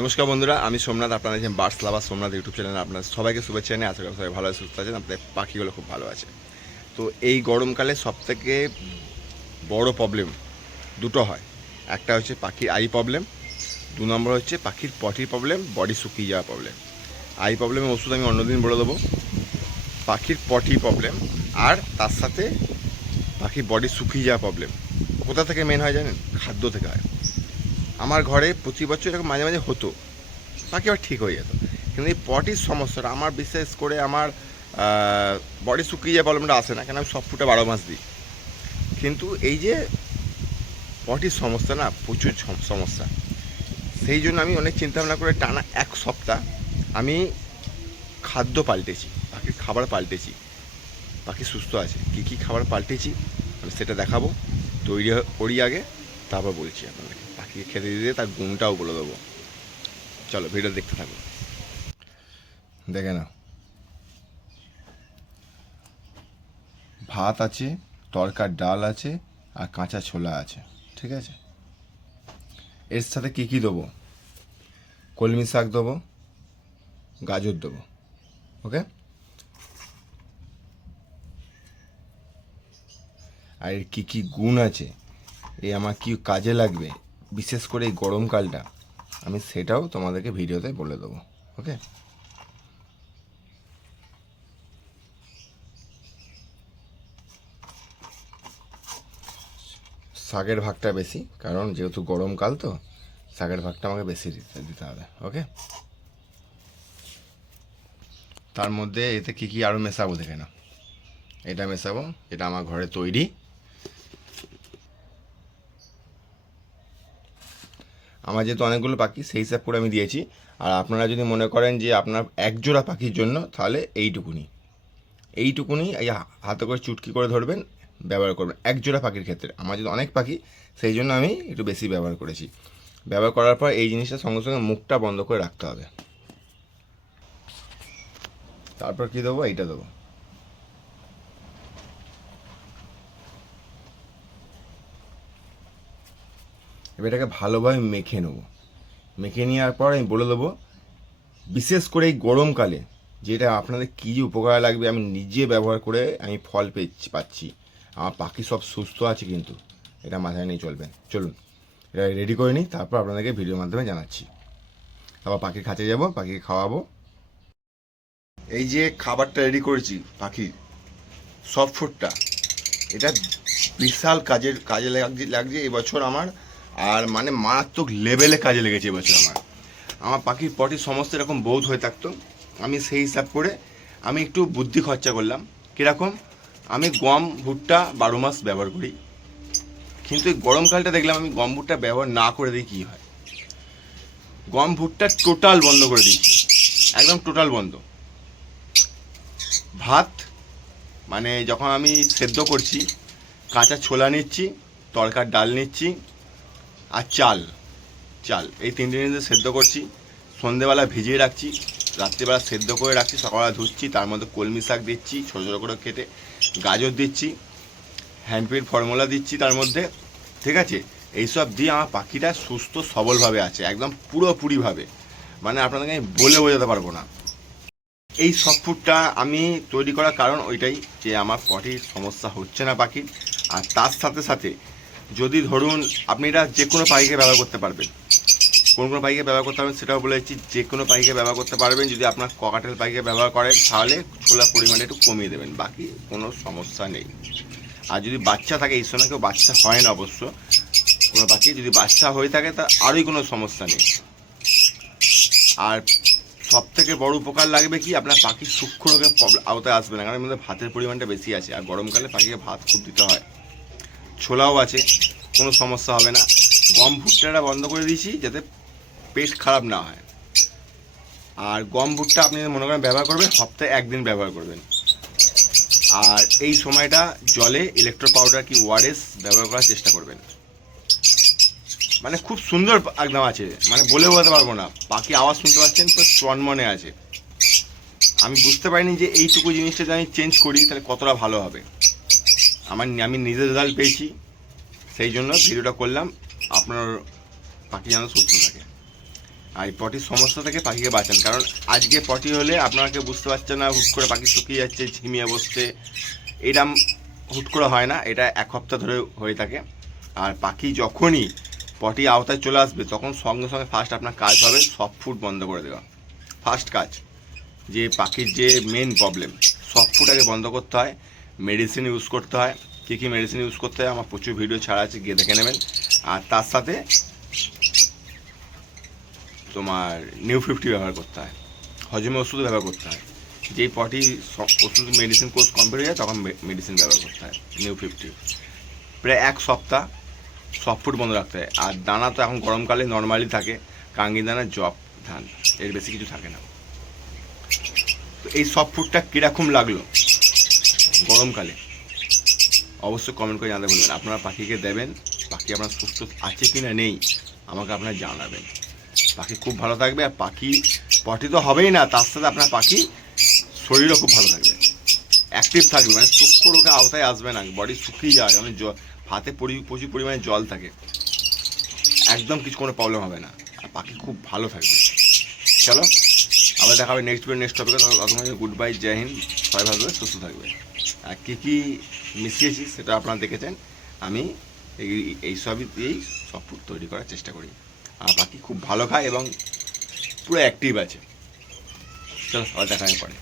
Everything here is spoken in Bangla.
নমস্কার বন্ধুরা, আমি সোমনাথ। আপনারা দেখছেন বার্ডস লাভার সোমনাথ ইউটিউব চ্যানেল। আপনার সবাইকে শুভেচ্ছা জানাই। আশা করি সবাই ভালো আছে, সুস্থ আছেন। আপনাদের পাখিগুলো খুব ভালো আছে। তো এই গরমকালে সবথেকে বড় প্রবলেম দুটো হয়। একটা হচ্ছে পাখির আই প্রবলেম, 2 নম্বর হচ্ছে পাখির পটির প্রবলেম, বডি শুকিয়ে যাওয়া প্রবলেম। আই প্রবলেমের ওষুধ আমি অন্যদিন বলে দেবো। পাখির পটি প্রবলেম আর তার সাথে পাখির বডি শুকিয়ে যাওয়া প্রবলেম কোথা থেকে মেন হয় জানেন? খাদ্য থেকে হয়। আমার ঘরে প্রতি বছর এরকম মাঝে মাঝে হতো, বাকি আবার ঠিক হয়ে যেত। কিন্তু এই পটির সমস্যাটা আমার বিশেষ করে আমার বডি শুকিয়ে যায় প্রবলেমটা আসে না, কেন আমি সব ফুটে 12 মাস দিই। কিন্তু এই যে পটির সমস্যা না, প্রচুর সমস্যা। সেই জন্য আমি অনেক চিন্তাভাবনা করে টানা 1 সপ্তাহ আমি খাদ্য পাল্টেছি, পাখির খাবার পাল্টেছি। পাখি সুস্থ আছে, কী কী খাবার পাল্টেছি আমি সেটা দেখাবো। তৈরি করি আগে, তারপর বলছি আপনাদেরকে। পাখিকে খেতে দিতে তার গুণটাও বলে দেবো। চলো ভিডিও দেখতে থাকুন। দেখে নাও, ভাত আছে, তরকার ডাল আছে, আর কাঁচা ছোলা আছে। ঠিক আছে, এর সাথে কী কী দেবো? কলমি শাক দেবো, গাজর দেবো। ওকে, আর এর কী কী গুণ আছে, এই আমার কী কাজে লাগবে, বিশেষ করে এই গরমকালটা, আমি সেটাও তোমাদেরকে ভিডিওতে বলে দেবো। ওকে, শাকের ভাগটা বেশি, কারণ যেহেতু গরমকাল তো শাকের ভাগটা আমাকে বেশি দিতে হবে। ওকে, তার মধ্যে এতে কী কী আরও মেশাবো দেখে নাও। এটা মেশাবো, এটা আমার ঘরে তৈরি। আমার যেহেতু অনেকগুলো পাখি, সেই হিসাব করে আমি দিয়েছি। আর আপনারা যদি মনে করেন যে আপনার একজোড়া পাখির জন্য, তাহলে এইটুকুনি এই হাতে করে চুটকি করে ধরবেন, ব্যবহার করবেন একজোড়া পাখির ক্ষেত্রে। আমার যদি অনেক পাখি, সেই জন্য আমি একটু বেশি ব্যবহার করেছি। ব্যবহার করার পর এই জিনিসটা সঙ্গে সঙ্গে মুখটা বন্ধ করে রাখতে হবে। তারপর কী দেবো? এইটা দেবো। এবার এটাকে ভালোভাবে মেখে নেবো। মেখে নেওয়ার পর আমি বলে দেবো, বিশেষ করে এই গরমকালে যেটা আপনাদের কী যে উপকার লাগবে, আমি নিজে ব্যবহার করে আমি ফল পাচ্ছি। আমার পাখি সব সুস্থ আছে, কিন্তু এটা মাথায় নিয়ে চলবেন। চলুন এটা রেডি করে নিই, তারপর আপনাদেরকে ভিডিওর মাধ্যমে জানাচ্ছি। তারপর পাখির খাঁচে যাব, পাখিকে খাওয়াবো। এই যে খাবারটা রেডি করেছি পাখির সফট ফুডটা, এটা বিশাল কাজে লাগছে এবছর আমার। আর মানে মারাত্মক লেভেলে কাজে লেগেছে এবছর আমার পাখির পটির সমস্ত এরকম বহুত হয়ে থাকতো। আমি সেই হিসাব করে আমি একটু বুদ্ধি খরচা করলাম। কীরকম? আমি গম ভুট্টা 12 মাস ব্যবহার করি, কিন্তু এই গরমকালটা দেখলাম আমি গম ভুট্টা ব্যবহার না করে দিই কী হয়। গম ভুট্টা টোটাল বন্ধ করে দিচ্ছি, একদম টোটাল বন্ধ। ভাত মানে যখন আমি সেদ্ধ করছি, কাঁচা ছোলা নিচ্ছি, তরকার ডাল নিচ্ছি, আর চাল এই 3টে জিনিস সেদ্ধ করছি। সন্ধেবেলা ভিজিয়ে রাখছি, রাত্রিবেলা সেদ্ধ করে রাখছি, সকালবেলা ধুচ্ছি। তার মধ্যে কলমি শাক দিচ্ছি ছোটো ছোটো করে কেটে, গাজর দিচ্ছি, হ্যান্ডপিড ফর্মুলা দিচ্ছি তার মধ্যে। ঠিক আছে, এইসব দিয়ে আমার পাখিটা সুস্থ সবলভাবে আছে, একদম পুরোপুরিভাবে। মানে আপনাদেরকে আমি বলে বোঝাতে পারবো না। এই সফট ফুডটা আমি তৈরি করার কারণ ওইটাই, যে আমার পটির সমস্যা হচ্ছে না পাখির। আর তার সাথে সাথে যদি ধরুন আপনি এটা যে কোনো পাখিকে ব্যবহার করতে পারবেন, কোন পাখিকে ব্যবহার করতে পারবেন সেটাও বলে দিচ্ছি। যে কোনো পাখিকে ব্যবহার করতে পারবেন। যদি আপনার ককাটেল পাখিকে ব্যবহার করেন, তাহলে ছোলার পরিমাণটা একটু কমিয়ে দেবেন, বাকি কোনো সমস্যা নেই। আর যদি বাচ্চা থাকে, এই সময় কেউ বাচ্চা হয় না অবশ্য, কোনো পাখি যদি বাচ্চা হয়ে থাকে তা আরোই কোনো সমস্যা নেই। আর সব থেকে বড় উপকার লাগবে কি, আপনার পাখির সূক্ষ্ম রোগের আওতায় আসবে না, কারণ এর মধ্যে ভাতের পরিমাণটা বেশি আছে। আর গরমকালে পাখিকে ভাত খুব দিতে হয়। ছোলাও আছে, কোনো সমস্যা হবে না। গম ভুট্টাটা বন্ধ করে দিয়েছি যাতে পেট খারাপ না হয়। আর গম ভুট্টা আপনি মনে করেন ব্যবহার করবেন, সপ্তাহে 1 দিন ব্যবহার করবেন। আর এই সময়টা জলে ইলেকট্রো পাউডার কি ওআরএস ব্যবহার করার চেষ্টা করবেন। মানে খুব সুন্দর একদম আছে, মানে বলে বোঝাতে পারবো না। পাখি আওয়াজ শুনতে পাচ্ছেন তো, চনমনে আছে। আমি বুঝতে পারিনি যে এইটুকু জিনিসটা যদি আমি চেঞ্জ করি তাহলে কতটা ভালো হবে। আমি নিজের রেজাল্ট পেয়েছি, সেই জন্য ভিডিওটা করলাম, আপনার পাখি যেন সুস্থ থাকে। আর এই পটির সমস্যা থেকে পাখিকে বাঁচান। কারণ আজকে পটি হলে আপনাকে বুঝতে পারছেন না, হুট করে পাখি শুকিয়ে যাচ্ছে, ঝিমিয়ে বসছে, এরম হুট করে হয় না, এটা 1 সপ্তাহ ধরে হয়ে থাকে। আর পাখি যখনই পটি আওতায় চলে আসবে তখন সঙ্গে সঙ্গে ফার্স্ট আপনার কাজ হবে সফট ফুড বন্ধ করে দেওয়া। ফার্স্ট কাজ, যে পাখির যে মেন প্রবলেম, সফট ফুড আগে বন্ধ করতে হয়, মেডিসিন ইউজ করতে হয়। কী কী মেডিসিন ইউজ করতে হয় আমার প্রচুর ভিডিও ছাড়া আছে, গিয়ে দেখে নেবেন। আর তার সাথে তোমার নিউ50 ব্যবহার করতে হয়, হজমে ওষুধ ব্যবহার করতে হয়। যেই পটি ওষুধ মেডিসিন কোর্স কমপ্লিট হয়ে যায় তখন মেডিসিন ব্যবহার করতে হয় নিউ50। প্রায় 1 সপ্তাহ সফট ফুড বন্ধ রাখতে হয়। আর দানা তো এখন গরমকালে নর্মালি থাকে, কাঙ্গি দানা, জব, ধান, এর বেশি কিছু থাকে না। তো এই সফট ফুডটা কীরকম লাগলো গরমকালে অবশ্যই কমেন্ট করে জানাতে বলবেন। আপনারা পাখিকে দেবেন, পাখি আপনার সুস্থ আছে কি না নেই আমাকে আপনারা জানাবেন। পাখি খুব ভালো থাকবে, আর পাখি পটি তো হবেই না, তার সাথে আপনার পাখি শরীরও খুব ভালো থাকবে, অ্যাক্টিভ থাকবে, মানে সূক্ষ্ম রোগে আওতায় আসবে না, বডি শুকিয়ে যায়, মানে হাতে প্রচুর পরিমাণে জল থাকে, একদম কিছু কোনো প্রবলেম হবে না, আর পাখি খুব ভালো থাকবে। চলো আবার দেখা হবে নেক্সট টপিকে। ততক্ষণ গুড বাই, জয় হিন্দ, সবাই ভালো থাকবে, সুস্থ থাকবে। আর কী কী মিশিয়েছি সেটা আপনারা দেখেছেন, আমি এইসবই দিয়েই সব ফুড তৈরি করার চেষ্টা করি। আর পাখি খুব ভালো খায় এবং পুরো অ্যাক্টিভ আছে। চলো আবার দেখা হবে পরে।